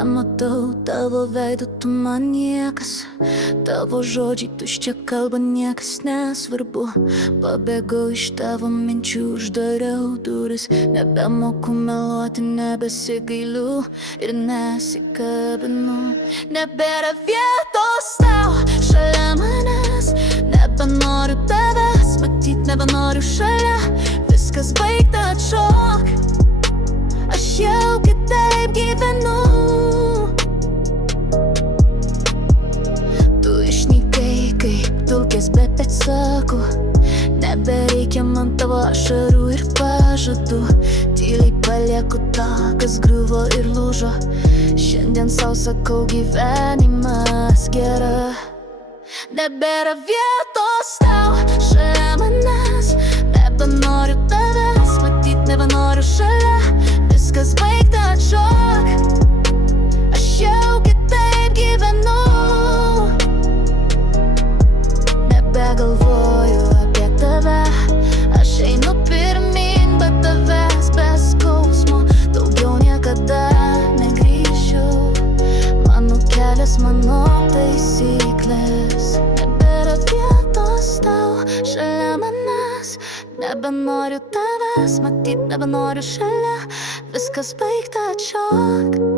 Nematau tavo veido, tu man niekas. Tavo žodžiai tuščia kalba, niekas nesvarbu. Pabėgau iš tavo minčių, uždariau duris. Nebemoku meluoti, nebesigailiu ir nesikabinu. Nebėra vietos tau šalia manęs. Nebenoriu tavęs matyt, nebenoriu šalia. Viskas baigta, atšok. Aš jau kitaip gyvenu. Tu išnykai kaip dulkės be pėdsakų. Nebereikia man tavo ašarų ir pažadų. Tyliai palieku tą, kas griuvo ir lūžo. Šiandien sau sakau, gyvenimas gera. Nebėra vietos tau šalia manęs. Nebenoriu tavęs matyt, nebenoriu šalia. Viskas baigta, atšok. Aš jau kitaip gyvenu. Nebegalvoju apie tave. Aš einu pirmyn, bet tavęs be skausmo daugiau niekada negrįšiu. Mano kelias, mano taisyklės. Nebėra vietos tau šalia manęs. Nebenoriu tavęs matyt, nebenoriu šalia. Viskas baigta, atšok.